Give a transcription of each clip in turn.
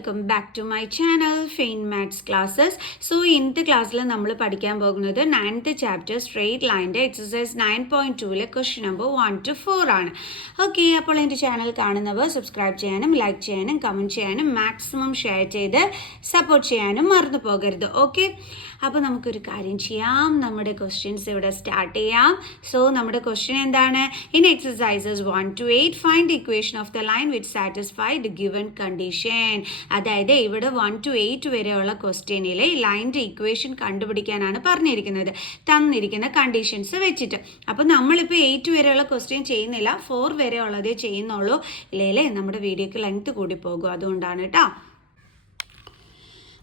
Welcome back to my channel ഫെയിൻ maths classes. So ഇന്നത്തെ ക്ലാസ്സിൽ നമ്മൾ പഠിക്കാൻ പോകുന്നത് 9th ചാപ്റ്റർ സ്ട്രെയിറ്റ് ലൈൻ്റെ എക്സസൈസ് 9.2 ക്വസ്റ്റ്യൻ നമ്പർ 1 to 4 ആണ്. ഓക്കെ, അപ്പോൾ എൻ്റെ ചാനൽ കാണുന്നവർ സബ്സ്ക്രൈബ് ചെയ്യാനും ലൈക്ക് ചെയ്യാനും കമൻറ്റ് ചെയ്യാനും മാക്സിമം ഷെയർ ചെയ്ത് സപ്പോർട്ട് ചെയ്യാനും മറന്നു പോകരുത്. ഓക്കെ, അപ്പോൾ നമുക്കൊരു കാര്യം ചെയ്യാം, നമ്മുടെ ക്വസ്റ്റ്യൻസ് ഇവിടെ സ്റ്റാർട്ട് ചെയ്യാം. സോ നമ്മുടെ ക്വസ്റ്റ്യൻ എന്താണ്? In exercises 1 to 8 find the equation of the line which satisfy the given condition. അതായത് ഇവിടെ 1 to 8 വരെയുള്ള ക്വസ്റ്റ്യനിൽ ലൈൻ്റെ ഇക്വേഷൻ കണ്ടുപിടിക്കാനാണ് പറഞ്ഞിരിക്കുന്നത് തന്നിരിക്കുന്ന കണ്ടീഷൻസ് വെച്ചിട്ട്. അപ്പോൾ നമ്മളിപ്പോൾ 8 വരെയുള്ള ക്വസ്റ്റ്യൻ ചെയ്യുന്നില്ല, 4 വരെ ഉള്ളതേ ചെയ്യുന്നുള്ളൂ. ഇല്ലേ നമ്മുടെ വീഡിയോക്ക് ലെങ്ത് കൂടി പോകും, അതുകൊണ്ടാണ് കേട്ടോ.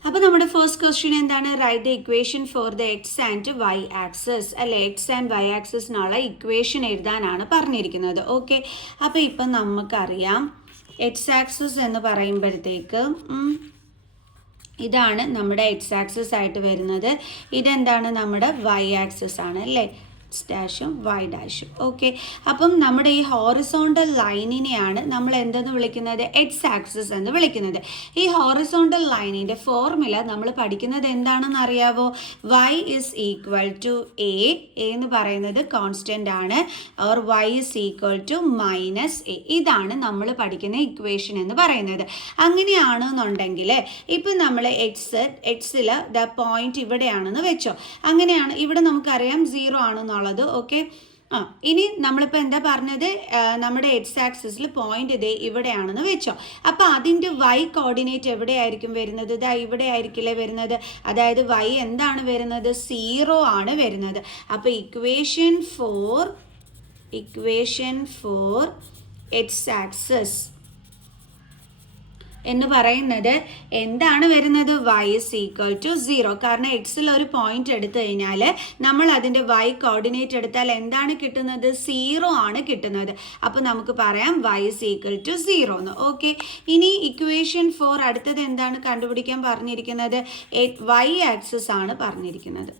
അപ്പോൾ നമ്മുടെ ഫസ്റ്റ് ക്വസ്റ്റ്യൻ എന്താണ്? Write the equation for the X and Y axis, അല്ലെ എക്സ് ആൻഡ് വൈ ആക്സസിനുള്ള ഇക്വേഷൻ എഴുതാനാണ് പറഞ്ഞിരിക്കുന്നത്. ഓക്കെ, അപ്പോൾ ഇപ്പം നമുക്കറിയാം എക്സ് ആക്സസ് എന്ന് പറയുമ്പോഴത്തേക്ക് ഇതാണ് നമ്മുടെ എക്സ് ആക്സസ് ആയിട്ട് വരുന്നത്. ഇതെന്താണ്? നമ്മുടെ വൈ ആക്സസ് ആണ്, അല്ലേ? ഡാഷും വൈ ഡാഷും. ഓക്കെ, അപ്പം നമ്മുടെ ഈ ഹോറിസോണ്ടൽ ലൈനിനെയാണ് നമ്മൾ എന്തെന്ന് വിളിക്കുന്നത്? എക്സ് ആക്സിസ് എന്ന് വിളിക്കുന്നത്. ഈ ഹോറിസോണ്ടൽ ലൈനിൻ്റെ ഫോർമുല നമ്മൾ പഠിക്കുന്നത് എന്താണെന്ന് അറിയാവോ? Y is equal to A എന്ന് പറയുന്നത് കോൺസ്റ്റൻ്റ് ആണ്, or Y is equal to minus A. ഇതാണ് നമ്മൾ പഠിക്കുന്ന ഇക്വേഷൻ എന്ന് പറയുന്നത്. അങ്ങനെയാണെന്നുണ്ടെങ്കിൽ ഇപ്പം നമ്മൾ എക്സിൽ ദ പോയിന്റ് ഇവിടെയാണെന്ന് വെച്ചോ. അങ്ങനെയാണ്, ഇവിടെ നമുക്കറിയാം 0 ആണെന്നുള്ളത്. ഓക്കെ, ഇനി നമ്മളിപ്പോൾ എന്താ പറഞ്ഞത്? നമ്മുടെ എക്സ് ആക്സിസിൽ പോയിന്റ് ഇതേ ഇവിടെയാണെന്ന് വെച്ചോ. അപ്പോൾ അതിൻ്റെ വൈ കോർഡിനേറ്റ് എവിടെയായിരിക്കും വരുന്നത്? ഇതാ ഇവിടെ ആയിരിക്കില്ലേ വരുന്നത്? അതായത് വൈ എന്താണ് വരുന്നത്? 0 ആണ് വരുന്നത്. അപ്പോൾ ഇക്വേഷൻ ഫോർ എക്സ് ആക്സിസ് എന്ന് പറയുന്നത് എന്താണ് വരുന്നത്? Y is equal to 0. കാരണം എക്സിൽ ഒരു പോയിന്റ് എടുത്തു കഴിഞ്ഞാൽ നമ്മൾ അതിൻ്റെ വൈ കോർഡിനേറ്റ് എടുത്താൽ എന്താണ് കിട്ടുന്നത്? 0 ആണ് കിട്ടുന്നത്. അപ്പോൾ നമുക്ക് പറയാം വൈ ഇസ് ഈക്വൽ ടു 0 എന്ന്. ഓക്കെ, ഇനി ഇക്വേഷൻ 4 അടുത്തത് എന്താണ് കണ്ടുപിടിക്കാൻ പറഞ്ഞിരിക്കുന്നത്? വൈ ആക്സിസ് ആണ് പറഞ്ഞിരിക്കുന്നത്.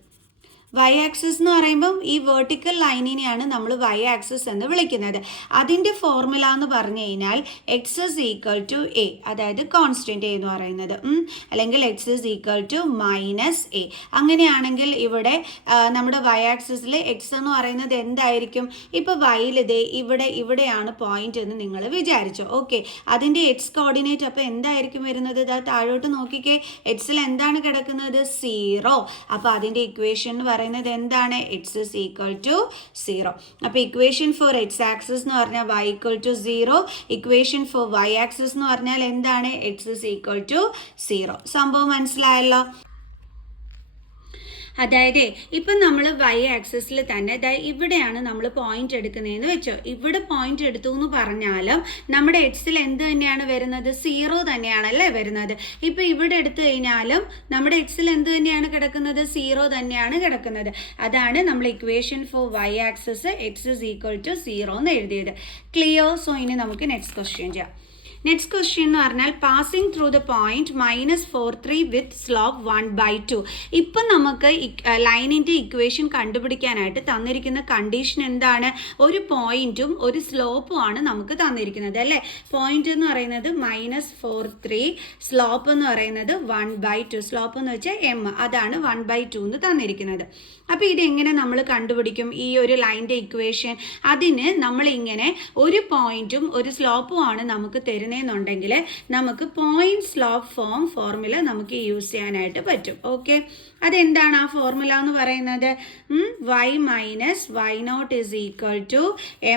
വൈ ആക്സിസ് എന്ന് പറയുമ്പം ഈ വേർട്ടിക്കൽ ലൈനിനെയാണ് നമ്മൾ വൈ ആക്സിസ് എന്ന് വിളിക്കുന്നത്. അതിൻ്റെ ഫോർമുല എന്ന് പറഞ്ഞു കഴിഞ്ഞാൽ X is equal to A, അതായത് കോൺസ്റ്റൻ്റ് എ എന്ന് പറയുന്നത്, അല്ലെങ്കിൽ X is equal to minus A. അങ്ങനെയാണെങ്കിൽ ഇവിടെ നമ്മുടെ വൈ ആക്സിസിൽ എക്സ് എന്ന് പറയുന്നത് എന്തായിരിക്കും? ഇപ്പോൾ വൈയിൽ ഇതേ ഇവിടെയാണ് പോയിന്റ് എന്ന് നിങ്ങൾ വിചാരിച്ചോ. ഓക്കെ, അതിൻ്റെ എക്സ് കോർഡിനേറ്റ് അപ്പോൾ എന്തായിരിക്കും വരുന്നത്? ഇതാ താഴോട്ട് നോക്കിക്കേ, എക്സിൽ എന്താണ് കിടക്കുന്നത്? 0. അപ്പോൾ അതിൻ്റെ ഇക്വേഷൻ പറയുന്നത് എന്താണ്? X is equal to 0. അപ്പോൾ ഇക്വേഷൻ ഫോർ എക്സ് ആക്സിസ് എന്ന് പറഞ്ഞാൽ y equal to 0. Equation for y axis എന്ന് പറഞ്ഞാൽ എന്താണ്? X is equal to 0. സംഭവം മനസ്സിലായല്ലോ? അതായത് ഇപ്പം നമ്മൾ വൈ ആക്സിസിൽ തന്നെ ഇവിടെയാണ് നമ്മൾ പോയിന്റ് എടുക്കുന്നതെന്ന് വെച്ചോ. ഇവിടെ പോയിന്റ് എടുത്തു എന്ന് പറഞ്ഞാലും നമ്മുടെ എക്സിൽ എന്ത് തന്നെയാണ് വരുന്നത്? 0 തന്നെയാണല്ലേ വരുന്നത്. ഇപ്പം ഇവിടെ എടുത്തു കഴിഞ്ഞാലും നമ്മുടെ എക്സിൽ എന്ത് തന്നെയാണ് കിടക്കുന്നത്? 0 തന്നെയാണ് കിടക്കുന്നത്. അതാണ് നമ്മൾ equation for y axis x is equal to 0 എന്ന് എഴുതിയത്. ക്ലിയർ? സോ ഇനി നമുക്ക് നെക്സ്റ്റ് ക്വസ്റ്റ്യൻ ചെയ്യാം. നെക്സ്റ്റ് ക്വസ്റ്റ്യൻ എന്ന് പറഞ്ഞാൽ passing through the point -43 with slope 1/2. ഇപ്പം നമുക്ക് ലൈനിൻ്റെ ഇക്വേഷൻ കണ്ടുപിടിക്കാനായിട്ട് തന്നിരിക്കുന്ന കണ്ടീഷൻ എന്താണ്? ഒരു പോയിന്റും ഒരു സ്ലോപ്പും ആണ് നമുക്ക് തന്നിരിക്കുന്നത്, അല്ലേ? പോയിന്റ് എന്ന് പറയുന്നത് -43, സ്ലോപ്പ് എന്ന് പറയുന്നത് 1/2. സ്ലോപ്പ് എന്ന് വെച്ചാൽ m, അതാണ് 1/2 എന്ന് തന്നിരിക്കുന്നത്. അപ്പോൾ ഇതെങ്ങനെ നമ്മൾ കണ്ടുപിടിക്കും ഈ ഒരു ലൈൻ്റെ ഇക്വേഷൻ? അതിന് നമ്മളിങ്ങനെ ഒരു പോയിന്റും ഒരു സ്ലോപ്പും ആണ് നമുക്ക് തരുന്നതെന്നുണ്ടെങ്കിൽ നമുക്ക് പോയിന്റ് സ്ലോപ്പ് ഫോർമുല നമുക്ക് യൂസ് ചെയ്യാനായിട്ട് പറ്റും. ഓക്കെ, അതെന്താണ് ആ ഫോർമുല എന്ന് പറയുന്നത്? y minus y not is equal to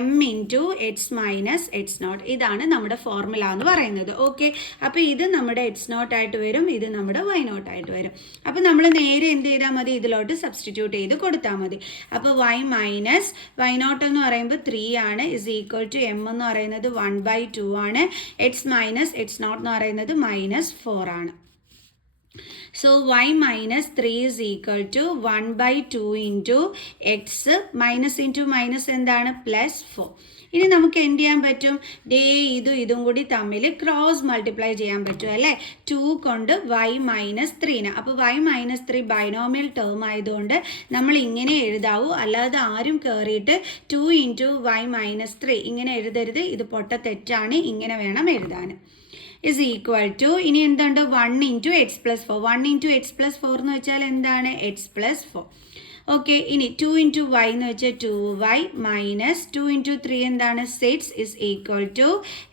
m into x minus x not. ഇതാണ് നമ്മുടെ ഫോർമുല എന്ന് പറയുന്നത്. ഓക്കെ, അപ്പോൾ ഇത് നമ്മുടെ എക്സ് നോട്ട് ആയിട്ട് വരും, ഇത് നമ്മുടെ വൈ നോട്ട് ആയിട്ട് വരും. അപ്പോൾ നമ്മൾ നേരെ എന്ത് ചെയ്താൽ മതി? ഇതിലോട്ട് സബ്സ്റ്റിറ്റ്യൂട്ട് ചെയ്ത് കൊടുത്താൽ മതി. അപ്പോൾ y മൈനസ് വൈ നോട്ട് എന്ന് പറയുമ്പോൾ 3 ആണ്, ഇസ് ഈക്വൽ ടു m എന്ന് പറയുന്നത് 1/2 ആണ്, എക്സ് മൈനസ് എക്സ് നോട്ട് എന്ന് പറയുന്നത് -4 ആണ്. So y minus 3 is equal to 1/2 into x minus into minus എന്താണ്? +4. ഇനി നമുക്ക് എന്ത് ചെയ്യാൻ പറ്റും? ഇതും കൂടി തമ്മിൽ ക്രോസ് മൾട്ടിപ്ലൈ ചെയ്യാൻ പറ്റും, അല്ലേ? 2 കൊണ്ട് y -3. അപ്പോൾ y -3 ബൈനോമിയൽ ടേം ആയതുകൊണ്ട് നമ്മൾ ഇങ്ങനെ എഴുതാവൂ, അല്ലാതെ ആരും കയറിയിട്ട് 2 into y -3 ഇങ്ങനെ എഴുതരുത്. ഇത് പൊട്ട തെറ്റാണ്, ഇങ്ങനെ വേണം എഴുതാൻ. ഇസ് ഈക്വൽ ടു ഇനി എന്തുണ്ട് 1 into X plus 4. 1 into X plus 4 എന്ന് വെച്ചാൽ എന്താണ് എക്സ് പ്ലസ് 4. ഓക്കെ, ഇനി 2 ഇൻറ്റു വൈ എന്ന് വെച്ചാൽ 2y മൈനസ് 2 ഇൻറ്റു 3 എന്താണ് 6 is equal to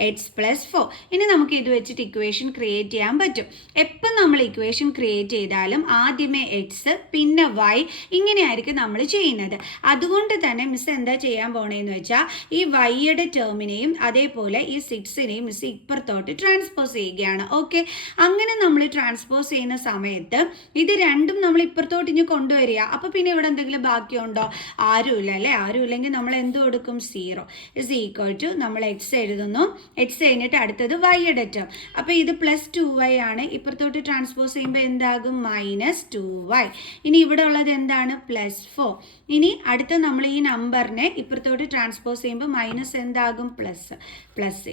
x plus 4. ഇനി നമുക്ക് ഇത് വെച്ചിട്ട് ഇക്വേഷൻ ക്രിയേറ്റ് ചെയ്യാൻ പറ്റും. എപ്പം നമ്മൾ ഇക്വേഷൻ ക്രിയേറ്റ് ചെയ്താലും ആദ്യമേ എക്സ് പിന്നെ വൈ ഇങ്ങനെയായിരിക്കും നമ്മൾ ചെയ്യുന്നത്. അതുകൊണ്ട് തന്നെ മിസ് എന്താ ചെയ്യാൻ പോണേന്ന് വെച്ചാൽ ഈ വൈയുടെ ടേമിനെയും അതേപോലെ ഈ 6നെയും മിസ് ഇപ്പുറത്തോട്ട് ട്രാൻസ്പോസ് ചെയ്യുകയാണ്. ഓക്കെ, അങ്ങനെ നമ്മൾ ട്രാൻസ്പോസ് ചെയ്യുന്ന സമയത്ത് ഇത് രണ്ടും നമ്മൾ ഇപ്പുറത്തോട്ട് ഇനി കൊണ്ടുവരിക. അപ്പോൾ പിന്നെ ഇവിടെ എന്തെങ്കിലും ബാക്കിയുണ്ടോ? ആരുമില്ല അല്ലേ? ആരുമില്ലെങ്കിൽ നമ്മൾ എന്ത് കൊടുക്കും? 0 ഇസ് ഈക്വൽ ടു നമ്മൾ എക്സ് എഴുതുന്നു. എക്സ് കഴിഞ്ഞിട്ട് അടുത്തത് വൈയുടെ ടേം. അപ്പോൾ ഇത് പ്ലസ് 2y ആണ്. ഇപ്പുറത്തോട്ട് ട്രാൻസ്പോസ് ചെയ്യുമ്പോൾ എന്താകും? Minus 2y. ഇനി ഇവിടെ ഉള്ളത് എന്താണ്? പ്ലസ് 4. ഇനി അടുത്ത നമ്മൾ ഈ നമ്പറിനെ ഇപ്പുറത്തോട്ട് ട്രാൻസ്പോസ് ചെയ്യുമ്പോൾ മൈനസ് എന്താകും? Plus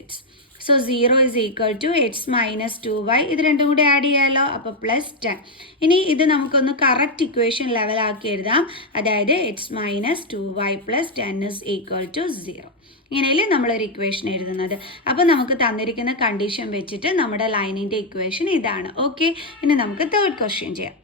6. So 0 is equal to x minus 2y. ഇത് രണ്ടും കൂടി ആഡ് ചെയ്യാമല്ലോ. അപ്പോൾ പ്ലസ് 10. ഇനി ഇത് നമുക്കൊന്ന് കറക്റ്റ് ഇക്വേഷൻ ലെവലാക്കി എഴുതാം. അതായത് x minus 2y plus 10 is equal to 0. ഇങ്ങനെയല്ലേ നമ്മളൊരു ഇക്വേഷൻ എഴുതുന്നത്. അപ്പോൾ നമുക്ക് തന്നിരിക്കുന്ന കണ്ടീഷൻ വെച്ചിട്ട് നമ്മുടെ ലൈനിൻ്റെ ഇക്വേഷൻ ഇതാണ്. ഓക്കെ, ഇനി നമുക്ക് തേർഡ് ക്വസ്റ്റ്യൻ ചെയ്യാം.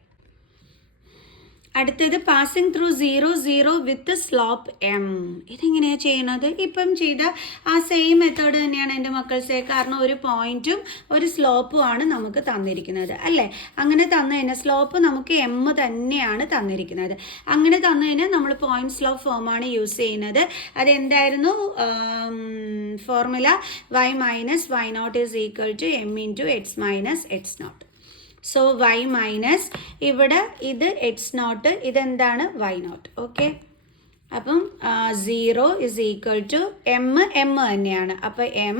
അടുത്തത് പാസിംഗ് ത്രൂ 0 0 വിത്ത് സ്ലോപ്പ് എം. ഇതെങ്ങനെയാണ് ചെയ്യണത്? ഇപ്പം ചെയ്ത ആ സെയിം മെത്തേഡ് തന്നെയാണ് എൻ്റെ മക്കൾസെ. കാരണം ഒരു പോയിന്റും ഒരു സ്ലോപ്പും ആണ് നമുക്ക് തന്നിരിക്കുന്നത് അല്ലേ? അങ്ങനെ തന്നു കഴിഞ്ഞാൽ സ്ലോപ്പ് നമുക്ക് എം തന്നെയാണ് തന്നിരിക്കുന്നത്. അങ്ങനെ തന്നു കഴിഞ്ഞാൽ നമ്മൾ പോയിന്റ് സ്ലോപ്പ് ഫോമാണ് യൂസ് ചെയ്യുന്നത്. അതെന്തായിരുന്നു formula? y minus y naught is equal to m into x minus x naught. So y minus ഇവിടെ ഇത് എക്സ് നോട്ട്, ഇതെന്താണ്? Y naught. ഓക്കെ, അപ്പം 0 ഇസ് ഈക്വൽ ടു എം തന്നെയാണ്. അപ്പോൾ m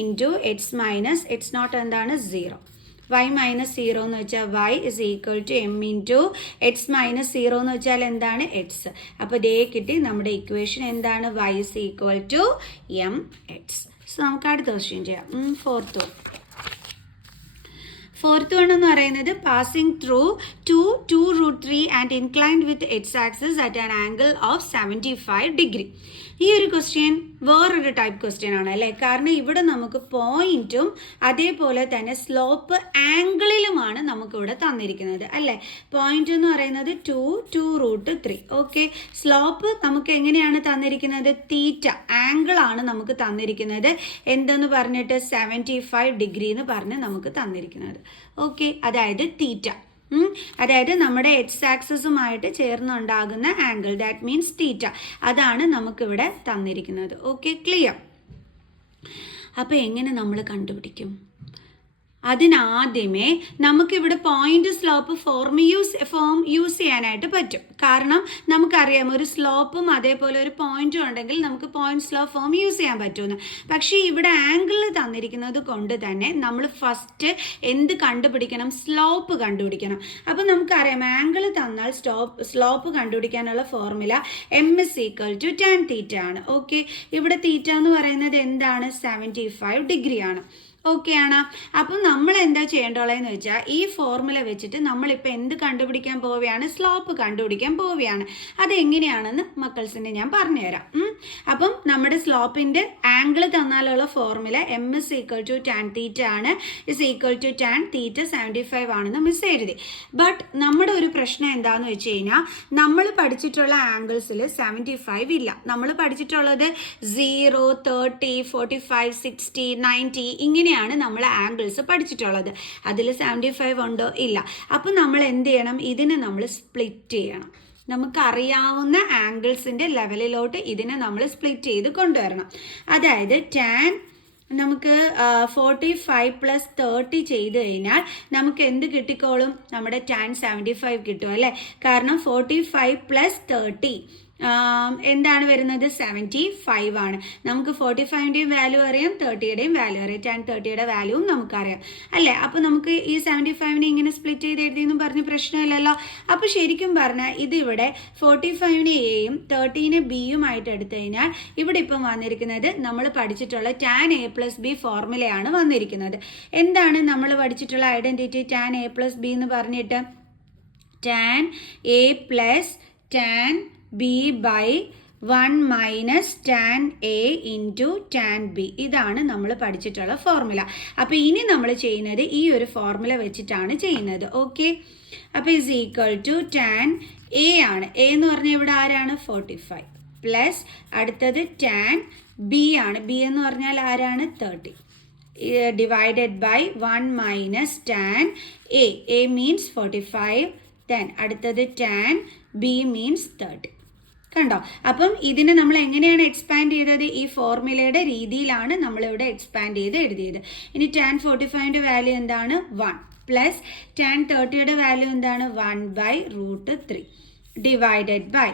into x minus x naught എന്താണ്? 0. y minus 0 എന്ന് വെച്ചാൽ y is equal to m into x minus 0 എന്ന് വെച്ചാൽ എന്താണ്? എക്സ്. അപ്പോൾ ഇതേ കിട്ടി. നമ്മുടെ ഇക്വേഷൻ എന്താണ്? y is equal to m x. So നമുക്ക് അടുത്ത ക്വസ്റ്റ്യൻ ചെയ്യാം. ഫോർത്ത് വൺ എന്ന് പറയുന്നത് passing through 2√3 and inclined with x axis at an angle of 75 degree. ഈ ഒരു ക്വസ്റ്റ്യൻ വേറൊരു ടൈപ്പ് ക്വസ്റ്റ്യൻ ആണ് അല്ലേ? കാരണം ഇവിടെ നമുക്ക് പോയിന്റും അതേപോലെ തന്നെ സ്ലോപ്പ് ആംഗിളിലുമാണ് നമുക്കിവിടെ തന്നിരിക്കുന്നത് അല്ലേ? പോയിന്റ് എന്ന് പറയുന്നത് 2√3. ഓക്കെ, സ്ലോപ്പ് നമുക്ക് എങ്ങനെയാണ് തന്നിരിക്കുന്നത്? തീറ്റ ആംഗിൾ ആണ് നമുക്ക് തന്നിരിക്കുന്നത്. എന്തെന്ന് പറഞ്ഞിട്ട്? 75 ഡിഗ്രി എന്ന് പറഞ്ഞ് നമുക്ക് തന്നിരിക്കുന്നത്. ഓക്കെ, അതായത് തീറ്റ, അതായത് നമ്മുടെ എക്സ് ആക്സിസുമായിട്ട് ചേർന്നുണ്ടാകുന്ന ആംഗിൾ, ദാറ്റ് മീൻസ് തീറ്റ, അതാണ് നമുക്കിവിടെ തന്നിരിക്കുന്നത്. Okay, clear? അപ്പോൾ എങ്ങനെ നമ്മൾ കണ്ടുപിടിക്കും? അതിനാദ്യമേ നമുക്കിവിടെ പോയിന്റ് സ്ലോപ്പ് ഫോം യൂസ് ചെയ്യാനായിട്ട് പറ്റും. കാരണം നമുക്കറിയാം ഒരു സ്ലോപ്പും അതേപോലെ ഒരു പോയിന്റും ഉണ്ടെങ്കിൽ നമുക്ക് പോയിന്റ് സ്ലോപ്പ് ഫോം യൂസ് ചെയ്യാൻ പറ്റുമെന്ന്. പക്ഷേ ഇവിടെ ആംഗിൾ തന്നിരിക്കുന്നത് കൊണ്ട് തന്നെ നമ്മൾ ഫസ്റ്റ് എന്ത് കണ്ടുപിടിക്കണം? സ്ലോപ്പ് കണ്ടുപിടിക്കണം. അപ്പം നമുക്കറിയാം ആംഗിൾ തന്നാൽ സ്ലോപ്പ് കണ്ടുപിടിക്കാനുള്ള formula m is equal to tan theta ആണ്. ഓക്കെ, ഇവിടെ തീറ്റ എന്ന് പറയുന്നത് എന്താണ്? 75 ഡിഗ്രി ആണ്. ഓക്കെ ആണ്. അപ്പം നമ്മൾ എന്താ ചെയ്യേണ്ടതെന്ന് വെച്ചാൽ ഈ ഫോർമുല വെച്ചിട്ട് നമ്മളിപ്പോൾ എന്ത് കണ്ടുപിടിക്കാൻ പോവുകയാണ്? സ്ലോപ്പ് കണ്ടുപിടിക്കാൻ പോവുകയാണ്. അതെങ്ങനെയാണെന്ന് മക്കൾസിനെ ഞാൻ പറഞ്ഞുതരാം. അപ്പം നമ്മുടെ സ്ലോപ്പിൻ്റെ ആംഗിൾ തന്നാലുള്ള formula m is equal to tan theta ആണ്. Is equal to tan theta 75 ആണെന്ന് മിസ് എഴുതി. ബട്ട് നമ്മുടെ ഒരു പ്രശ്നം എന്താണെന്ന് വെച്ച് കഴിഞ്ഞാൽ നമ്മൾ പഠിച്ചിട്ടുള്ള ആംഗിൾസിൽ 75 ഇല്ല. നമ്മൾ പഠിച്ചിട്ടുള്ളത് 0, 30, 45, 60, 90 ഇങ്ങനെ നമ്മൾ ആംഗിൾസ് പഠിച്ചിട്ടുള്ളത്. അതിൽ 75 ഉണ്ടോ? ഇല്ല. അപ്പം നമ്മൾ എന്ത് ചെയ്യണം? ഇതിനെ നമ്മൾ സ്പ്ലിറ്റ് ചെയ്യണം. നമുക്കറിയാവുന്ന ആംഗിൾസിൻ്റെ ലെവലിലോട്ട് ഇതിനെ നമ്മൾ സ്പ്ലിറ്റ് ചെയ്ത് കൊണ്ടുവരണം. അതായത് ടാൻ നമുക്ക് 45 പ്ലസ് 30 ചെയ്ത് കഴിഞ്ഞാൽ നമുക്ക് എന്ത് കിട്ടിക്കോളും? നമ്മുടെ ടാൻ 75 കിട്ടും അല്ലേ? കാരണം 45 പ്ലസ് 30 എന്താണ് വരുന്നത്? 75 ആണ്. നമുക്ക് 45ൻ്റെയും വാല്യൂ അറിയാം, 30യുടെയും വാല്യൂ അറിയാം, ടാൻ 30യുടെ വാല്യൂവും നമുക്കറിയാം അല്ലേ? അപ്പോൾ നമുക്ക് ഈ 75നെ ഇങ്ങനെ സ്പ്ലിറ്റ് ചെയ്ത് എഴുതിയെന്നും പറഞ്ഞ് പ്രശ്നമില്ലല്ലോ. അപ്പോൾ ശരിക്കും പറഞ്ഞാൽ ഇതിവിടെ 45നെ എയും 30നെ ബിയുമായിട്ട് എടുത്തു കഴിഞ്ഞാൽ ഇവിടെ ഇപ്പം വന്നിരിക്കുന്നത് നമ്മൾ പഠിച്ചിട്ടുള്ള ടാൻ എ പ്ലസ് ബി ഫോർമുലയാണ് വന്നിരിക്കുന്നത്. എന്താണ് നമ്മൾ പഠിച്ചിട്ടുള്ള identity tan A plus B എന്ന് പറഞ്ഞിട്ട്? Tan A plus tan B by 1 minus tan A into tan B. ഇതാണ് നമ്മൾ പഠിച്ചിട്ടുള്ള ഫോർമുല. അപ്പോൾ ഇനി നമ്മൾ ചെയ്യുന്നത് ഈ ഒരു ഫോർമുല വെച്ചിട്ടാണ് ചെയ്യുന്നത്. ഓക്കെ, അപ്പോൾ is equal to tan A ആണ്. എ എന്ന് പറഞ്ഞാൽ ഇവിടെ ആരാണ്? 45 പ്ലസ് അടുത്തത് ടാൻ ബി ആണ്. ബി എന്ന് പറഞ്ഞാൽ ആരാണ്? 30 divided by 1 minus tan A. A means 45, then അടുത്തത് ടാൻ ബി മീൻസ് 30. കണ്ടോ? അപ്പം ഇതിനെ നമ്മൾ എങ്ങനെയാണ് എക്സ്പാൻഡ് ചെയ്തത്? ഈ ഫോർമുലയുടെ രീതിയിലാണ് നമ്മളിവിടെ എക്സ്പാൻഡ് ചെയ്ത് എഴുതിയത്. ഇനി ടാൻ 45ൻ്റെ വാല്യൂ എന്താണ്? 1 പ്ലസ് ടാൻ 30യുടെ വാല്യൂ എന്താണ്? 1/√3 ഡിവൈഡഡ് ബൈ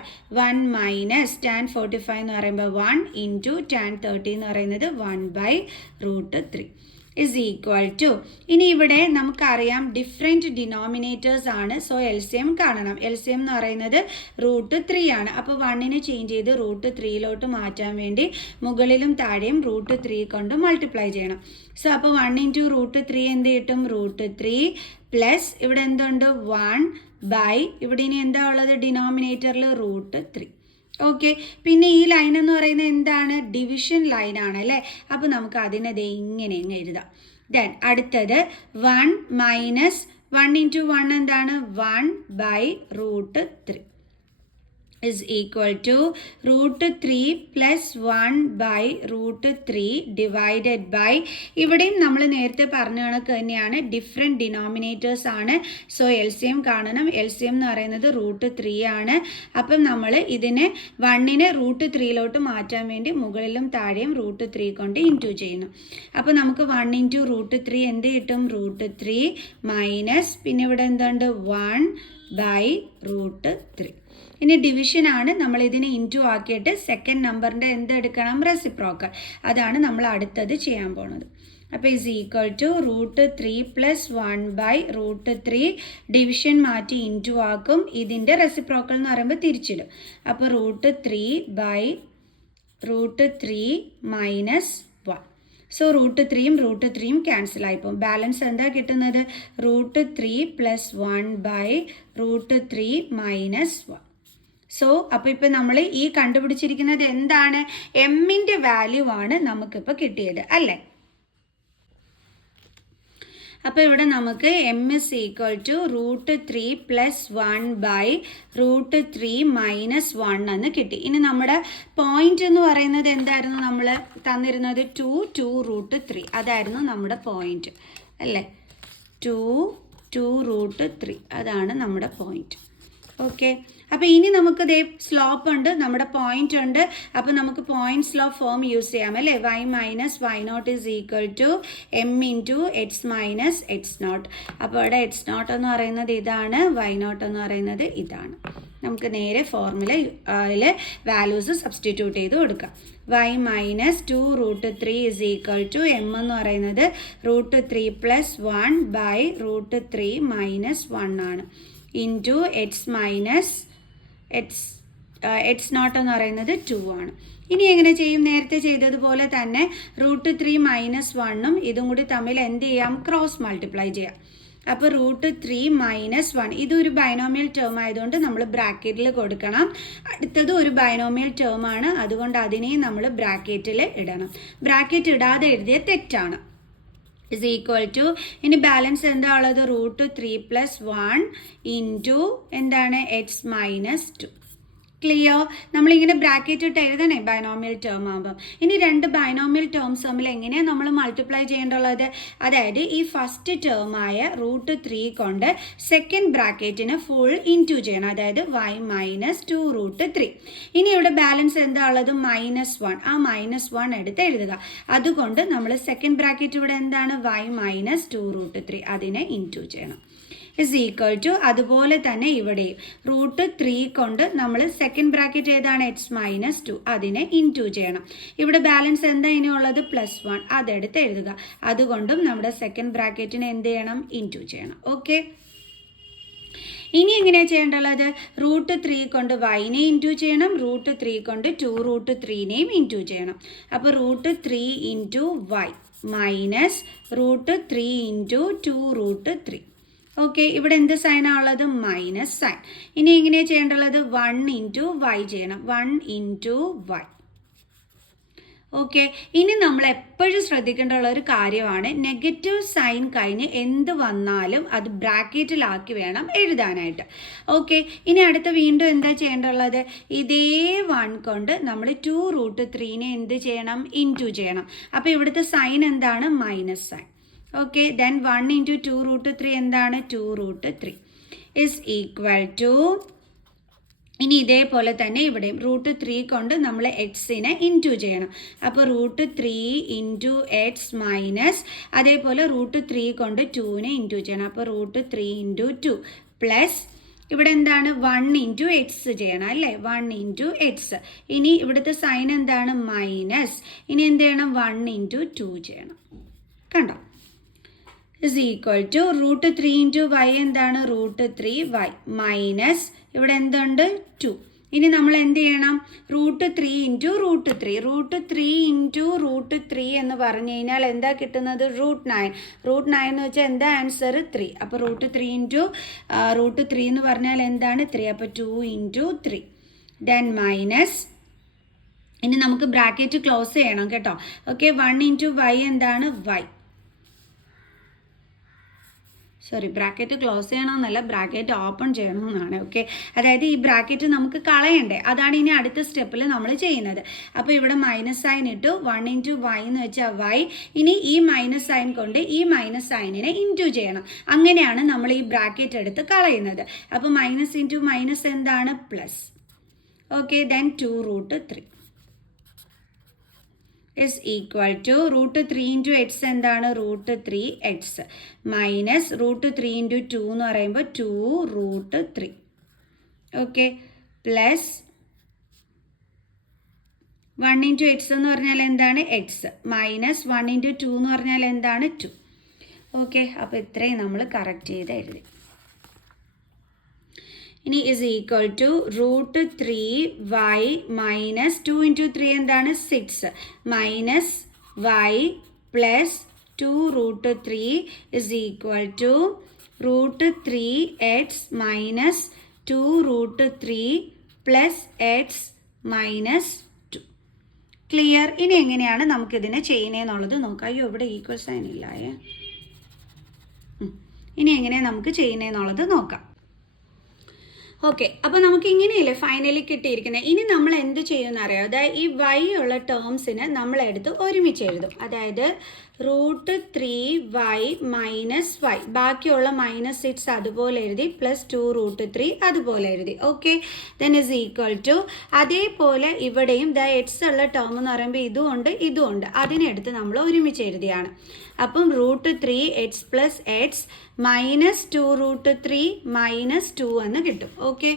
1 മൈനസ് ടാൻ 45 എന്ന് പറയുമ്പോൾ 1 ഇൻറ്റു ടാൻ 30 എന്ന് പറയുന്നത് 1/√3 ഇസ് ഈക്വൽ ടു. ഇനി ഇവിടെ നമുക്കറിയാം ഡിഫറെൻറ്റ് ഡിനോമിനേറ്റേഴ്സ് ആണ്. സോ LCM കാണണം. LCM എന്ന് പറയുന്നത് √3 ആണ്. അപ്പോൾ 1നെ ചേഞ്ച് ചെയ്ത് √3 മാറ്റാൻ വേണ്ടി മുകളിലും താഴെയും √3 കൊണ്ട് മൾട്ടിപ്ലൈ ചെയ്യണം. സോ അപ്പോൾ 1 ഇൻറ്റു √3 എന്ത് കിട്ടും? √3 പ്ലസ് ഇവിടെ എന്തുണ്ട്? 1 ഇവിടെ ഇനി എന്താ ഉള്ളത്? ഡിനോമിനേറ്ററിൽ √3. ഓക്കെ, പിന്നെ ഈ ലൈൻ എന്ന് പറയുന്നത് എന്താണ്? ഡിവിഷൻ ലൈൻ ആണ് അല്ലേ? അപ്പോൾ നമുക്ക് അതിനെ ഇങ്ങനെ എഴുതാം. ദെൻ അടുത്തത് 1 മൈനസ് 1 ഇൻറ്റു 1 എന്താണ്? 1/√3 is equal to √3 plus 1/√3 divided by, ഇവിടെയും നമ്മൾ നേരത്തെ പറഞ്ഞ കണക്ക് തന്നെയാണ്, ഡിഫറെൻറ്റ് ഡിനോമിനേറ്റേഴ്സ് ആണ്. സോ LCM കാണണം. LCM എന്ന് പറയുന്നത് √3 ആണ്. അപ്പം നമ്മൾ ഇതിനെ 1നെ √3 മാറ്റാൻ വേണ്ടി മുകളിലും താഴെയും √3 കൊണ്ട് ഇൻറ്റു ചെയ്യുന്നു. അപ്പോൾ നമുക്ക് 1 ഇൻറ്റു √3 എന്ത് കിട്ടും? √3 മൈനസ് പിന്നെ ഇവിടെ എന്തുണ്ട്? 1/√3. ഇനി ഡിവിഷനാണ്. നമ്മൾ ഇതിനെ ഇൻറ്റു ആക്കിയിട്ട് സെക്കൻഡ് നമ്പറിൻ്റെ എന്തെടുക്കണം? റെസിപ്രോക്കൽ. അതാണ് നമ്മൾ അടുത്തത് ചെയ്യാൻ പോണത്. അപ്പോൾ is equal to √3 plus 1/√3 division മാറ്റി ഇൻറ്റു ആക്കും. ഇതിൻ്റെ റെസിപ്രോക്കൽ എന്ന് പറയുമ്പോൾ തിരിച്ചിടും. അപ്പോൾ √3/√3 മൈനസ് 1. സോ √3യും ക്യാൻസൽ ആയിപ്പോവും. ബാലൻസ് എന്താ കിട്ടുന്നത്? √3 പ്ലസ് 1/√3 മൈനസ് 1. സോ അപ്പോൾ ഇപ്പോൾ നമ്മൾ ഈ കണ്ടുപിടിച്ചിരിക്കുന്നത് എന്താണ്? എമ്മിൻ്റെ വാല്യൂ ആണ് നമുക്കിപ്പോൾ കിട്ടിയത് അല്ലേ? അപ്പോൾ ഇവിടെ നമുക്ക് m is equal to √3 plus 1/√3 minus 1 എന്ന് കിട്ടി. ഇനി നമ്മുടെ പോയിന്റ് എന്ന് പറയുന്നത് എന്തായിരുന്നു? നമ്മൾ തന്നിരുന്നത് 2√3 അതായിരുന്നു നമ്മുടെ പോയിന്റ് അല്ലേ? 2√3 അതാണ് നമ്മുടെ പോയിന്റ്. ഓക്കെ, അപ്പോൾ ഇനി നമുക്ക് സ്ലോപ്പ് ഉണ്ട്, നമ്മുടെ പോയിന്റ് ഉണ്ട്. അപ്പോൾ നമുക്ക് പോയിന്റ് സ്ലോപ്പ് ഫോം യൂസ് ചെയ്യാം അല്ലേ? y minus y0 is equal to m into x minus x0. അപ്പോൾ ഇവിടെ x0 എന്ന് പറയുന്നത് ഇതാണ്, y0 എന്ന് പറയുന്നത് ഇതാണ്. നമുക്ക് നേരെ ഫോർമുലയിൽ വാല്യൂസ് സബ്സ്റ്റിറ്റ്യൂട്ട് ചെയ്ത് കൊടുക്കാം. y minus 2√3 is equal to m എന്ന് പറയുന്നത് √3 പ്ലസ് 1/√3 മൈനസ് 1 ആണ് ഇൻറ്റു എക്സ് മൈനസ് x0 എന്ന് പറയുന്നത് 2 ആണ്. ഇനി എങ്ങനെ ചെയ്യും? നേരത്തെ ചെയ്തതുപോലെ തന്നെ √3 മൈനസ് 1ഉം ഇതും കൂടി തമ്മിൽ എന്ത് ചെയ്യാം? ക്രോസ് മൾട്ടിപ്ലൈ ചെയ്യാം. അപ്പോൾ √3 മൈനസ് 1 ഇതൊരു ബൈനോമിയൽ ടേം ആയതുകൊണ്ട് നമ്മൾ ബ്രാക്കറ്റിൽ കൊടുക്കണം. അടുത്തത് ഒരു ബൈനോമിയൽ ടേം ആണ്, അതുകൊണ്ട് അതിനെയും നമ്മൾ ബ്രാക്കറ്റിൽ ഇടണം. ബ്രാക്കറ്റ് ഇടാതെ എഴുതിയ തെറ്റാണ്. ഇസ് ഈക്വൽ ടു ഇനി ബാലൻസ് എന്താ ഉള്ളത്? √3 പ്ലസ് 1 ഇൻറ്റു എന്താണ്? X minus 2. ക്ലിയർ? നമ്മളിങ്ങനെ ബ്രാക്കറ്റ് ഇട്ട് എഴുതണേ ബൈനോമിയൽ ടേം ആകുമ്പം. ഇനി രണ്ട് ബൈനോമിയൽ ടേംസ് തമ്മിൽ എങ്ങനെയാണ് നമ്മൾ മൾട്ടിപ്ലൈ ചെയ്യേണ്ടുള്ളത്? അതായത് ഈ ഫസ്റ്റ് ടേമായ √3 കൊണ്ട് സെക്കൻഡ് ബ്രാക്കറ്റിന് ഫുൾ ഇൻറ്റു ചെയ്യണം, അതായത് y മൈനസ് 2√3. ഇനി ഇവിടെ ബാലൻസ് എന്താ ഉള്ളത്? -1. ആ -1 എടുത്ത് എഴുതുക. അതുകൊണ്ട് നമ്മൾ സെക്കൻഡ് ബ്രാക്കറ്റ് ഇവിടെ എന്താണ്? y മൈനസ് 2√3 അതിനെ ഇൻറ്റു ചെയ്യണം. ഇസ് ഈക്വൽ ടു അതുപോലെ തന്നെ ഇവിടെയും √3 കൊണ്ട് നമ്മൾ സെക്കൻഡ് ബ്രാക്കറ്റ് ഏതാണ്? എക്സ് മൈനസ് 2 അതിനെ ഇൻറ്റു ചെയ്യണം. ഇവിടെ ബാലൻസ് എന്താ ഇനിയുള്ളത്? +1 അതെടുത്ത് എഴുതുക. അതുകൊണ്ടും നമ്മുടെ സെക്കൻഡ് ബ്രാക്കറ്റിനെ എന്ത് ചെയ്യണം? ഇൻറ്റു ചെയ്യണം. ഓക്കെ, ഇനി എങ്ങനെയാണ് ചെയ്യേണ്ടുള്ളത്? √3 കൊണ്ട് വൈനെ ഇൻറ്റു ചെയ്യണം, √3 കൊണ്ട് 2√3നെയും ഇൻറ്റു ചെയ്യണം. അപ്പോൾ √3 into y minus √3 into 2√3 okay, ഇവിടെ എന്ത് സൈനാണ് ഉള്ളത്? Minus sign. ഇനി എങ്ങനെയാണ് ചെയ്യേണ്ടുള്ളത്? 1 ഇൻറ്റു വൈ ചെയ്യണം. 1 ഇൻറ്റു വൈ. ഓക്കെ, ഇനി നമ്മൾ എപ്പോഴും ശ്രദ്ധിക്കേണ്ടുള്ള ഒരു കാര്യമാണ്, നെഗറ്റീവ് സൈൻ കഴിഞ്ഞ് എന്ത് വന്നാലും അത് ബ്രാക്കറ്റിലാക്കി വേണം എഴുതാനായിട്ട്. ഓക്കെ, ഇനി അടുത്ത വീണ്ടും എന്താ ചെയ്യേണ്ടുള്ളത്? ഇതേ 1 കൊണ്ട് നമ്മൾ 2√3നെ എന്ത് ചെയ്യണം? ഇൻറ്റു ചെയ്യണം. അപ്പോൾ ഇവിടുത്തെ സൈൻ എന്താണ്? Minus sign. Okay, then 1 into 2√3 എന്താണ്? 2√3 ഇസ് ഈക്വൽ ടു, ഇനി ഇതേപോലെ തന്നെ ഇവിടെയും √3 കൊണ്ട് നമ്മൾ എക്സിനെ ഇൻറ്റു ചെയ്യണം. അപ്പോൾ √3 ഇൻറ്റു എക്സ് മൈനസ്, അതേപോലെ √3 കൊണ്ട് 2നെ ഇൻറ്റു ചെയ്യണം. അപ്പോൾ √3 ഇൻറ്റു 2 പ്ലസ് ഇവിടെ എന്താണ്? 1 ഇൻറ്റു എക്സ് ചെയ്യണം അല്ലേ? 1 ഇൻറ്റു എക്സ്. ഇനി ഇവിടുത്തെ സൈൻ എന്താണ്? മൈനസ്. ഇനി എന്ത് ചെയ്യണം? 1 ഇൻറ്റു 2 ചെയ്യണം. കണ്ടോ? Is equal to √3 into y എന്താണ്? √3y മൈനസ് ഇവിടെ എന്തുണ്ട്? 2. ഇനി നമ്മൾ എന്ത് ചെയ്യണം? √3 ഇൻറ്റു √3. √3 ഇൻറ്റു √3 എന്ന് പറഞ്ഞു കഴിഞ്ഞാൽ എന്താ കിട്ടുന്നത്? √9. √9 എന്ന് വെച്ചാൽ എന്താ ആൻസർ? 3. അപ്പോൾ √3 ഇൻറ്റു √3 എന്ന് പറഞ്ഞാൽ എന്താണ്? 3. അപ്പോൾ 2 ഇൻറ്റു 3 ദെൻ മൈനസ്, ഇനി നമുക്ക് ബ്രാക്കറ്റ് ക്ലോസ് ചെയ്യണം കേട്ടോ. ഓക്കെ, 1 ഇൻറ്റു വൈ എന്താണ്? y. സോറി, ബ്രാക്കറ്റ് ക്ലോസ് ചെയ്യണമെന്നല്ല, ബ്രാക്കറ്റ് ഓപ്പൺ ചെയ്യണമെന്നാണ്. ഓക്കെ, അതായത് ഈ ബ്രാക്കറ്റ് നമുക്ക് കളയണ്ടേ, അതാണ് ഇനി അടുത്ത സ്റ്റെപ്പിൽ നമ്മൾ ചെയ്യുന്നത്. അപ്പോൾ ഇവിടെ മൈനസ് സൈൻ ഇട്ടു, 1 ഇൻറ്റു വൈ എന്ന് വെച്ചാൽ വൈ. ഇനി ഈ മൈനസ് സൈൻ കൊണ്ട് ഈ മൈനസ് സൈനിനെ ഇൻറ്റു ചെയ്യണം. അങ്ങനെയാണ് നമ്മൾ ഈ ബ്രാക്കറ്റ് എടുത്ത് കളയുന്നത്. അപ്പോൾ മൈനസ് ഇൻറ്റു മൈനസ് എന്താണ്? Plus. Okay, then 2√3 is equal to √3 into x എന്താണ്? √3x മൈനസ് √3 ഇൻറ്റു 2 എന്ന് പറയുമ്പോൾ 2√3. ഓക്കെ, പ്ലസ് 1 ഇൻറ്റു എക്സ് എന്ന് പറഞ്ഞാൽ എന്താണ്? എക്സ് മൈനസ് 1 ഇൻറ്റു 2 എന്ന് പറഞ്ഞാൽ എന്താണ്? 2. ഓക്കെ, അപ്പോൾ ഇത്രയും നമ്മൾ കറക്റ്റ് ചെയ്ത് എഴുതി. ഇനി is equal to √3y minus 2 into 3 എന്താണ്? 6 minus y plus 2√3 is equal to √3x minus 2√3 plus x minus 2. Clear? ഇനി എങ്ങനെയാണ് നമുക്കിതിനെ ചെയ്യുന്നതെന്നുള്ളത് നോക്കാം. അയ്യോ, ഇവിടെ ഈക്വൽ സൈൻ ഇല്ലായേ. ഇനി എങ്ങനെയാണ് നമുക്ക് ചെയ്യുന്നതെന്നുള്ളത് നോക്കാം. ഓക്കെ, അപ്പോൾ നമുക്ക് ഇങ്ങനെയല്ലേ ഫൈനലി കിട്ടിയിരിക്കുന്നത്. ഇനി നമ്മൾ എന്ത് ചെയ്യുമെന്ന് അറിയാം? അതായത് ഈ y ഉള്ള ടേംസിനെ നമ്മളെടുത്ത് ഒരുമിച്ച് എഴുതും. അതായത് √3y മൈനസ് y, ബാക്കിയുള്ള -6 അതുപോലെ എഴുതി, പ്ലസ് 2√3 അതുപോലെ എഴുതി. Okay, then is equal to, അതേപോലെ ഇവിടെയും എക്സ് ഉള്ള ടേം എന്ന് പറയുമ്പോൾ ഇതുമുണ്ട് ഇതുമുണ്ട്, അതിനെടുത്ത് നമ്മൾ ഒരുമിച്ച് എഴുതിയാണ്. അപ്പം √3x plus x minus 2√3 minus 2 എന്ന് കിട്ടും. ഓക്കെ,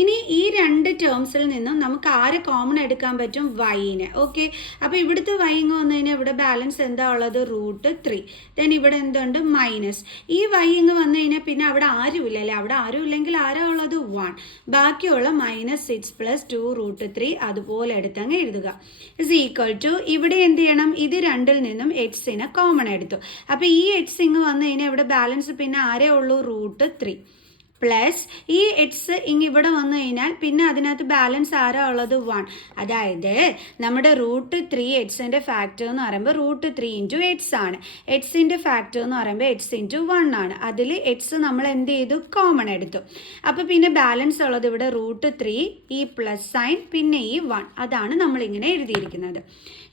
ഇനി ഈ രണ്ട് ടേംസിൽ നിന്നും നമുക്ക് ആരെ കോമൺ എടുക്കാൻ പറ്റും? വൈനെ. ഓക്കെ, അപ്പോൾ ഇവിടുത്തെ വൈ ഇങ്ങ് വന്നു കഴിഞ്ഞാൽ ഇവിടെ ബാലൻസ് എന്താ ഉള്ളത്? √3. ദെൻ ഇവിടെ എന്തുണ്ട്? മൈനസ്. ഈ വൈ ഇങ്ങ് വന്നു കഴിഞ്ഞാൽ പിന്നെ അവിടെ ആരുമില്ല അല്ലേ? അവിടെ ആരും ഇല്ലെങ്കിൽ ആരാ ഉള്ളത്? 1. ബാക്കിയുള്ള -6 പ്ലസ് 2√3 അതുപോലെ എടുത്തങ്ങ് എഴുതുക. ഇസ് ഈക്വൽ ടു, ഇവിടെ എന്ത് ചെയ്യണം? ഇത് രണ്ടിൽ നിന്നും എക്സിനെ കോമൺ എടുത്തു. അപ്പോൾ ഈ എക്സ് ഇങ്ങ് വന്നു കഴിഞ്ഞാൽ ഇവിടെ ബാലൻസ് പിന്നെ ആരേ ഉള്ളൂ? √3 പ്ലസ് ഈ എക്സ് ഇങ്ങ് ഇവിടെ വന്നു കഴിഞ്ഞാൽ പിന്നെ അതിനകത്ത് ബാലൻസ് ആരാ ഉള്ളത്? 1. അതായത് നമ്മുടെ √3 എക്സിൻ്റെ ഫാക്ടർ എന്ന് പറയുമ്പോൾ √3 ഇൻറ്റു എക്സ് ആണ്. എക്സിൻ്റെ ഫാക്ടർ എന്ന് പറയുമ്പോൾ എക്സ് ഇൻറ്റു 1 ആണ്. അതിൽ എക്സ് നമ്മൾ എന്ത് ചെയ്തു? കോമൺ എടുത്തു. അപ്പോൾ പിന്നെ ബാലൻസ് ഉള്ളത് ഇവിടെ √3, ഈ പ്ലസ് സൈൻ, പിന്നെ ഈ 1. അതാണ് നമ്മളിങ്ങനെ എഴുതിയിരിക്കുന്നത്.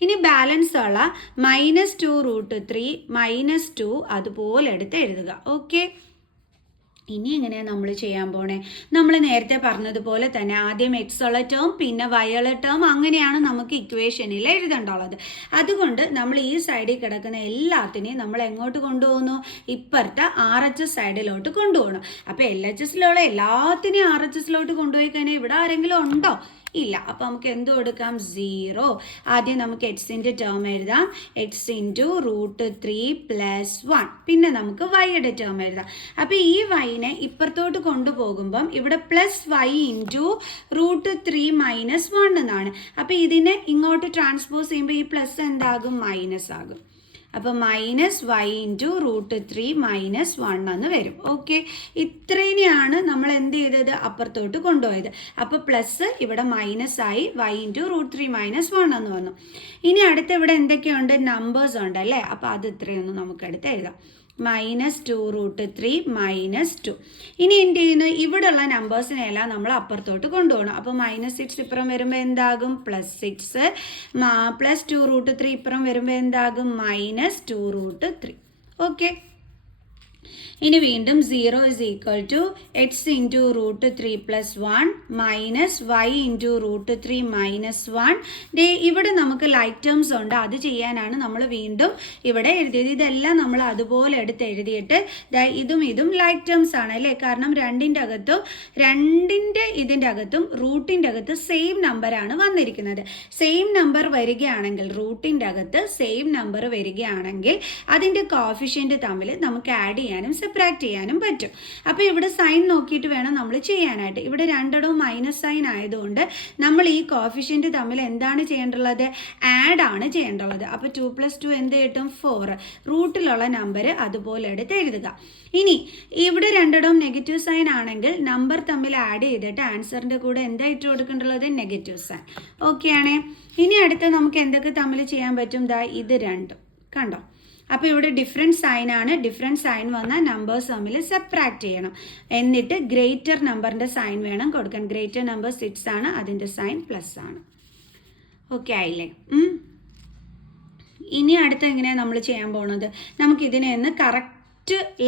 ഇനി ബാലൻസ് ഉള്ള -2√3 -2 അതുപോലെ എടുത്ത് എഴുതുക. ഓക്കെ, ഇനി എങ്ങനെയാണ് നമ്മൾ ചെയ്യാൻ പോണേ? നമ്മൾ നേരത്തെ പറഞ്ഞതുപോലെ തന്നെ ആദ്യം എക്സ് ഉള്ള ടേം പിന്നെ വൈ ഉള്ള ടേം, അങ്ങനെയാണ് നമുക്ക് ഇക്വേഷനിൽ എഴുതേണ്ടുള്ളത്. അതുകൊണ്ട് നമ്മൾ ഈ സൈഡിൽ കിടക്കുന്ന എല്ലാത്തിനെയും നമ്മൾ എങ്ങോട്ട് കൊണ്ടുപോകുന്നു? ഇപ്പുറത്തെ RHS സൈഡിലോട്ട് കൊണ്ടുപോകണം. അപ്പോൾ LHSലുള്ള എല്ലാത്തിനെയും RHSലോട്ട് കൊണ്ടുപോയി കഴിഞ്ഞാൽ ഇവിടെ ആരെങ്കിലും ഉണ്ടോ? ഇല്ല. അപ്പോൾ നമുക്ക് എന്ത് കൊടുക്കാം? 0. ആദ്യം നമുക്ക് എക്സിൻ്റെ ടേം എഴുതാം, എക്സ് ഇൻറ്റു √3 പ്ലസ് 1. പിന്നെ നമുക്ക് വൈയുടെ ടേം എഴുതാം. അപ്പോൾ ഈ വൈനെ ഇപ്പുറത്തോട്ട് കൊണ്ടുപോകുമ്പം ഇവിടെ പ്ലസ് y ഇൻറ്റു √3 മൈനസ് 1 എന്നാണ്. അപ്പോൾ ഇതിനെ ഇങ്ങോട്ട് ട്രാൻസ്പോസ് ചെയ്യുമ്പോൾ ഈ പ്ലസ് എന്താകും? മൈനസ് ആകും. അപ്പോൾ -y/√3 -1 എന്ന് വരും. ഓക്കെ, ഇത്രേനെയാണ് നമ്മൾ എന്ത് ചെയ്തത്, അപ്പുറത്തോട്ട് കൊണ്ടുപോയത്. അപ്പോൾ പ്ലസ് ഇവിടെ മൈനസ് ആയി y/√3 -1 എന്ന് വന്നു. ഇനി അടുത്ത് ഇവിടെ എന്തൊക്കെയുണ്ട്, നമ്പേഴ്സ് ഉണ്ട് അല്ലേ. അപ്പോൾ അത് ഇത്രയൊന്നും നമുക്ക് അടുത്ത് എഴുതാം. -2√3 -2. ഇനി എന്ത് ചെയ്യുന്നു, ഇവിടെയുള്ള നമ്പേഴ്സിനെല്ലാം നമ്മൾ അപ്പുറത്തോട്ട് കൊണ്ടുപോകണം. അപ്പോൾ -6 ഇപ്പുറം വരുമ്പോൾ എന്താകും, +6. +2√3 ഇപ്പുറം വരുമ്പോൾ എന്താകും, -2√3. ഓക്കെ, ഇനി വീണ്ടും 0 = x/√3 + 1 -y/√3 -1. ഇവിടെ നമുക്ക് ലൈക്ക് ടേംസ് ഉണ്ട്, അത് ചെയ്യാനാണ് നമ്മൾ വീണ്ടും ഇവിടെ എഴുതിയത്. ഇതെല്ലാം നമ്മൾ അതുപോലെ എടുത്ത് എഴുതിയിട്ട് ഇതും ലൈക്ക് ടേംസ് ആണ് അല്ലേ. കാരണം രണ്ടിൻ്റെ അകത്തും റൂട്ടിൻ്റെ അകത്ത് സെയിം നമ്പറാണ് വന്നിരിക്കുന്നത്. സെയിം നമ്പർ വരികയാണെങ്കിൽ, റൂട്ടിൻ്റെ അകത്ത് സെയിം നമ്പർ വരികയാണെങ്കിൽ അതിൻ്റെ കോഫിഷ്യൻ്റ് തമ്മിൽ നമുക്ക് ആഡ് ചെയ്യാനും സബ്ട്രാക്ട് ചെയ്യാനും പറ്റും. അപ്പോൾ ഇവിടെ സൈൻ നോക്കിയിട്ട് വേണം നമ്മൾ ചെയ്യാനായിട്ട്. ഇവിടെ രണ്ടിടവും മൈനസ് സൈൻ ആയതുകൊണ്ട് നമ്മൾ ഈ കോഫിഷ്യൻ്റ് തമ്മിൽ എന്താണ് ചെയ്യേണ്ടുള്ളത്, ആഡ് ആണ് ചെയ്യേണ്ടുള്ളത്. അപ്പോൾ 2 + 2 എന്ത് കിട്ടും, 4. റൂട്ടിലുള്ള നമ്പർ അതുപോലെ എടുത്ത് എഴുതുക. ഇനി ഇവിടെ രണ്ടിടവും നെഗറ്റീവ് സൈൻ ആണെങ്കിൽ നമ്പർ തമ്മിൽ ആഡ് ചെയ്തിട്ട് ആൻസറിൻ്റെ കൂടെ എന്തായിട്ട് കൊടുക്കേണ്ടുള്ളത്, നെഗറ്റീവ് സൈൻ. ഓക്കെ ആണേ. ഇനി അടുത്ത് നമുക്ക് എന്തൊക്കെ തമ്മിൽ ചെയ്യാൻ പറ്റും, ഇത് രണ്ടും കണ്ടോ. അപ്പോൾ ഇവിടെ ഡിഫറെൻറ്റ് സൈൻ ആണ്. ഡിഫറെൻറ്റ് സൈൻ വന്നാൽ നമ്പേഴ്സ് തമ്മിൽ സെപ്പറേറ്റ് ചെയ്യണം. എന്നിട്ട് ഗ്രേറ്റർ നമ്പറിൻ്റെ സൈൻ വേണം കൊടുക്കാൻ. ഗ്രേറ്റർ നമ്പർ 6 ആണ്, അതിൻ്റെ സൈൻ പ്ലസ് ആണ്. ഓക്കെ ആയില്ലേ. ഇനി അടുത്ത് എങ്ങനെയാണ് നമ്മൾ ചെയ്യാൻ പോകുന്നത്, നമുക്കിതിനെ ഒന്ന് കറക്റ്റ്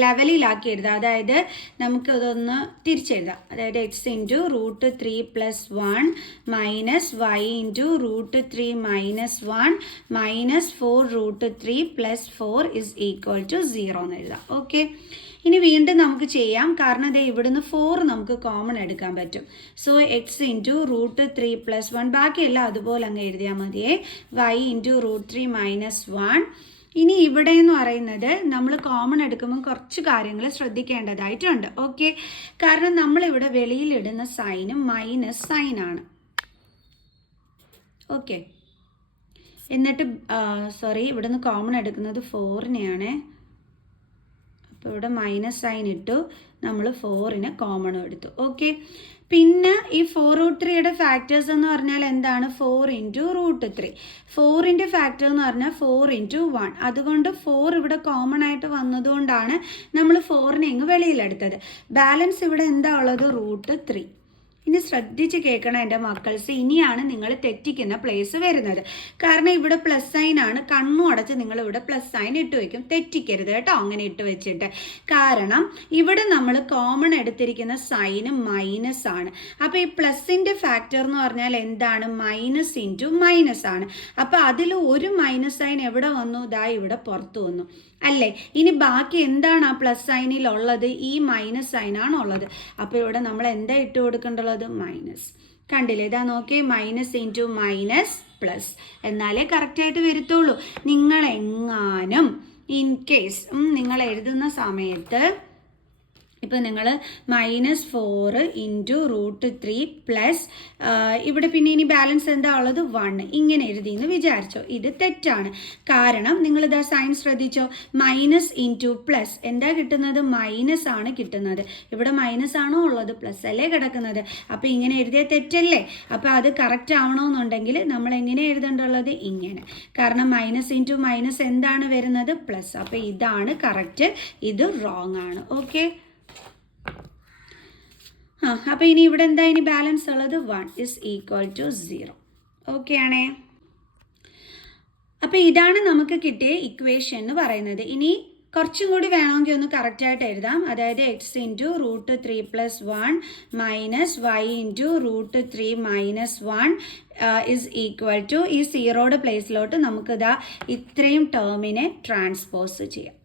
ലെവലിലാക്കി എഴുതാം. അതായത് നമുക്ക് ഇതൊന്ന് തിരിച്ചെഴുതാം. അതായത് x/√3 + 1 -y/√3 -1 -4√3 + 4 = 0 എന്ന് എഴുതാം. ഓക്കെ, ഇനി വീണ്ടും നമുക്ക് ചെയ്യാം. കാരണം അതേ ഇവിടുന്ന് 4 നമുക്ക് കോമൺ എടുക്കാൻ പറ്റും. സോ x/√3 + 1, ബാക്കിയെല്ലാം അതുപോലെ അങ്ങ് എഴുതിയാൽ മതിയേ. y/√3 -1. ഇനി ഇവിടെ എന്ന് പറയുന്നത് നമ്മൾ കോമൺ എടുക്കുമ്പോൾ കുറച്ച് കാര്യങ്ങൾ ശ്രദ്ധിക്കേണ്ടതായിട്ടുണ്ട്. ഓക്കെ, കാരണം നമ്മളിവിടെ വെളിയിലിടുന്ന സൈനും മൈനസ് സൈനാണ്. ഓക്കെ, എന്നിട്ട് ഇവിടുന്ന് കോമൺ എടുക്കുന്നത് 4-നെയാണ്. അപ്പോൾ ഇവിടെ മൈനസ് സൈൻ ഇട്ടു, നമ്മൾ 4-ന് കോമൺ എടുത്തു. ഓക്കെ, പിന്നെ ഈ 4√3യുടെ ഫാക്ടേഴ്സ് എന്ന് പറഞ്ഞാൽ എന്താണ്, 4 × √3. 4ൻ്റെ ഫാക്ടർ എന്ന് പറഞ്ഞാൽ 4 × 1. അതുകൊണ്ട് 4 ഇവിടെ കോമൺ ആയിട്ട് വന്നതുകൊണ്ടാണ് നമ്മൾ 4-നെ ഇങ്ങ് വെളിയിലെടുത്തത്. ബാലൻസ് ഇവിടെ എന്താ ഉള്ളത്, √3. ഇനി ശ്രദ്ധിച്ച് കേൾക്കണം എൻ്റെ മക്കൾസ്, ഇനിയാണ് നിങ്ങൾ തെറ്റിക്കുന്ന പ്ലേസ് വരുന്നത്. കാരണം ഇവിടെ പ്ലസ് സൈൻ ആണ്, കണ്ണും അടച്ച് നിങ്ങൾ ഇവിടെ പ്ലസ് സൈൻ ഇട്ട് വയ്ക്കും. തെറ്റിക്കരുത് കേട്ടോ അങ്ങനെ ഇട്ട് വെച്ചിട്ട്. കാരണം ഇവിടെ നമ്മൾ കോമൺ എടുത്തിരിക്കുന്ന സൈന് മൈനസ് ആണ്. അപ്പോൾ ഈ പ്ലസിൻ്റെ ഫാക്ടർ എന്ന് പറഞ്ഞാൽ എന്താണ്, -× ആണ്. അപ്പോൾ അതിൽ ഒരു മൈനസ് സൈൻ എവിടെ വന്നു, ഇവിടെ പുറത്തു വന്നു അല്ലേ. ഇനി ബാക്കി എന്താണ് ആ പ്ലസ് സൈനിലുള്ളത്, ഈ മൈനസ് സൈനാണ് ഉള്ളത്. അപ്പോൾ ഇവിടെ നമ്മൾ എന്താ ഇട്ട് കൊടുക്കേണ്ടുള്ളത്, മൈനസ്. കണ്ടില്ലേ, ഇതാ നോക്കി, -× പ്ലസ് എന്നാലേ കറക്റ്റായിട്ട് വരത്തുള്ളൂ. നിങ്ങളെങ്ങാനും ഇൻ കേസ് നിങ്ങൾ എഴുതുന്ന സമയത്ത് ഇപ്പോൾ നിങ്ങൾ -4 × √3 പ്ലസ് ഇവിടെ പിന്നെ ഇനി ബാലൻസ് എന്താ ഉള്ളത്, 1 ഇങ്ങനെ എഴുതിയെന്ന് വിചാരിച്ചോ. ഇത് തെറ്റാണ്. കാരണം നിങ്ങളിതാ സൈൻ ശ്രദ്ധിച്ചോ, -× പ്ലസ് എന്താ കിട്ടുന്നത്, മൈനസ് ആണ് കിട്ടുന്നത്. ഇവിടെ മൈനസ് ആണോ ഉള്ളത്, പ്ലസ് അല്ലേ കിടക്കുന്നത്. അപ്പോൾ ഇങ്ങനെ എഴുതിയ തെറ്റല്ലേ. അപ്പോൾ അത് കറക്റ്റ് ആവണമെന്നുണ്ടെങ്കിൽ നമ്മൾ എങ്ങനെ എഴുതേണ്ടുള്ളത്, ഇങ്ങനെ. കാരണം -× എന്താണ് വരുന്നത്, പ്ലസ്. അപ്പോൾ ഇതാണ് കറക്റ്റ്, ഇത് റോങ് ആണ്. ഓക്കെ, അപ്പോൾ ഇനി ഇവിടെ എന്താ ഇനി ബാലൻസ് ഉള്ളത്, 1 = 0. ഓക്കെ ആണേ. അപ്പോൾ ഇതാണ് നമുക്ക് കിട്ടിയ ഇക്വേഷൻ എന്ന് പറയുന്നത്. ഇനി കുറച്ചും കൂടി വേണമെങ്കിൽ ഒന്ന് കറക്റ്റായിട്ട് എഴുതാം. അതായത് x/√3 + 1 -y/√3 -1 = ഈ 0യുടെ പ്ലേസിലോട്ട് നമുക്കിതാ ഇത്രയും ടേമിനെ ട്രാൻസ്പോസ് ചെയ്യാം.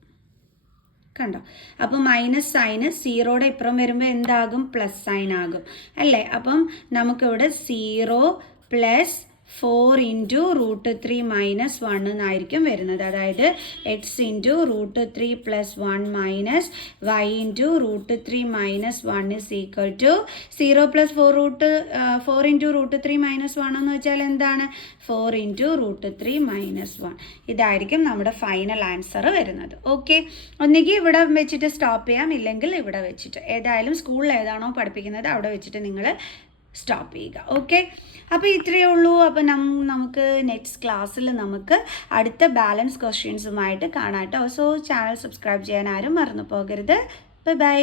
കണ്ടോ, അപ്പോൾ മൈനസ് സൈന് 0യുടെ ഇപ്പുറം വരുമ്പോൾ എന്താകും, പ്ലസ് സൈൻ ആകും അല്ലേ. അപ്പം നമുക്കിവിടെ 0 + 4 ഇൻറ്റു √3 മൈനസ് 1 എന്നായിരിക്കും വരുന്നത്. അതായത് x into √3 plus 1 minus y into √3 minus 1 is equal to 0 plus 4 into √3 minus 1 എന്ന് വെച്ചാൽ എന്താണ്? 4 ഇൻറ്റു √3 മൈനസ് 1. ഇതായിരിക്കും നമ്മുടെ ഫൈനൽ ആൻസർ വരുന്നത്. ഓക്കെ, ഒന്നുകിൽ ഇവിടെ വെച്ചിട്ട് സ്റ്റോപ്പ് ചെയ്യാം, ഇല്ലെങ്കിൽ ഇവിടെ വെച്ചിട്ട്. ഏതായാലും സ്കൂളിൽ ഏതാണോ പഠിപ്പിക്കുന്നത് അവിടെ വെച്ചിട്ട് നിങ്ങൾ സ്റ്റോപ്പ് ചെയ്യുക. ഓക്കെ, അപ്പോൾ ഇത്രയേ ഉള്ളൂ. അപ്പോൾ നമുക്ക് നെക്സ്റ്റ് ക്ലാസ്സിൽ നമുക്ക് അടുത്ത ബാലൻസ് ക്വസ്റ്റ്യൻസുമായിട്ട് കാണാം കേട്ടോ. സോ ചാനൽ സബ്സ്ക്രൈബ് ചെയ്യാൻ ആരും മറന്നു പോകരുത്. Bye bye.